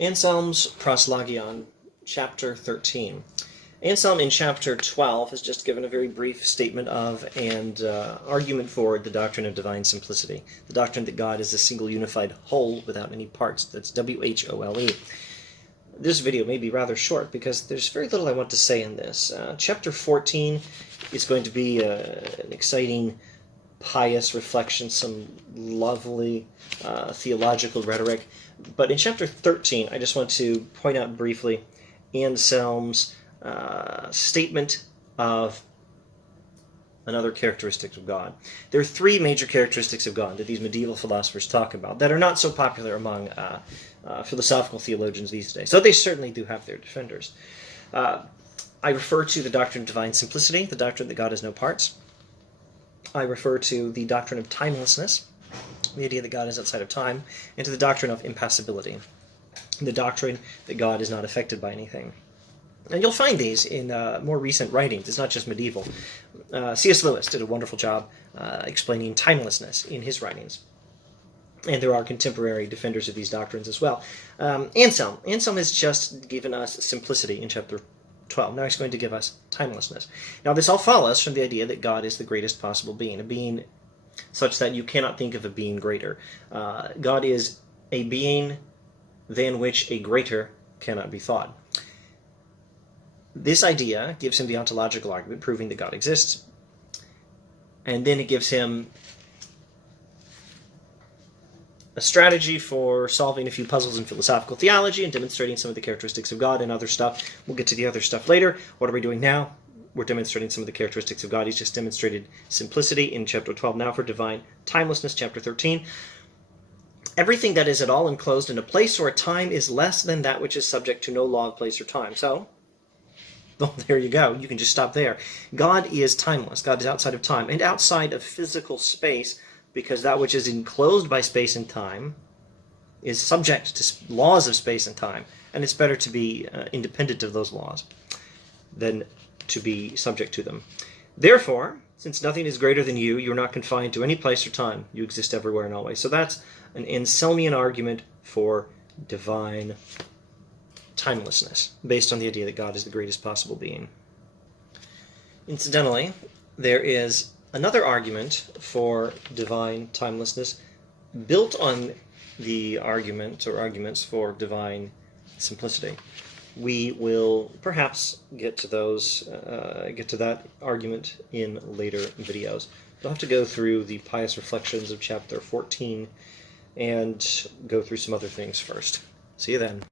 Anselm's Proslogion, chapter 13. Anselm in chapter 12 has just given a very brief statement of and argument for the doctrine of divine simplicity, the doctrine that God is a single unified whole without any parts. That's W-H-O-L-E. This video may be rather short because there's very little I want to say in this. Chapter 14 is going to be an exciting, pious reflection, some lovely theological rhetoric. But in chapter 13, I just want to point out briefly Anselm's statement of another characteristic of God. There are three major characteristics of God that these medieval philosophers talk about that are not so popular among philosophical theologians these days. So they certainly do have their defenders. I refer to the doctrine of divine simplicity, the doctrine that God has no parts. I refer to the doctrine of timelessness, the idea that God is outside of time, and to the doctrine of impassibility, the doctrine that God is not affected by anything. And you'll find these in more recent writings. It's not just medieval. C.S. Lewis did a wonderful job explaining timelessness in his writings. And there are contemporary defenders of these doctrines as well. Anselm has just given us simplicity in chapter 12. Now he's going to give us timelessness. Now this all follows from the idea that God is the greatest possible being, a being such that you cannot think of a being greater. God is a being than which a greater cannot be thought. This idea gives him the ontological argument, proving that God exists, and then it gives him a strategy for solving a few puzzles in philosophical theology and demonstrating some of the characteristics of God and other stuff. We'll get to the other stuff later. What are we doing now? We're demonstrating some of the characteristics of God. He's just demonstrated simplicity in chapter 12. Now for divine timelessness, chapter 13. Everything that is at all enclosed in a place or a time is less than that which is subject to no law of place or time. So, well, there you go. You can just stop there. God is timeless. God is outside of time and outside of physical space, because that which is enclosed by space and time is subject to laws of space and time. And it's better to be independent of those laws than to be subject to them. Therefore, since nothing is greater than you, you're not confined to any place or time. You exist everywhere and always. So that's an Anselmian argument for divine timelessness, based on the idea that God is the greatest possible being. Incidentally, there is another argument for divine timelessness built on the argument or arguments for divine simplicity. We will perhaps get to that argument in later videos. We'll have to go through the pious reflections of chapter 14 and go through some other things first. See you then.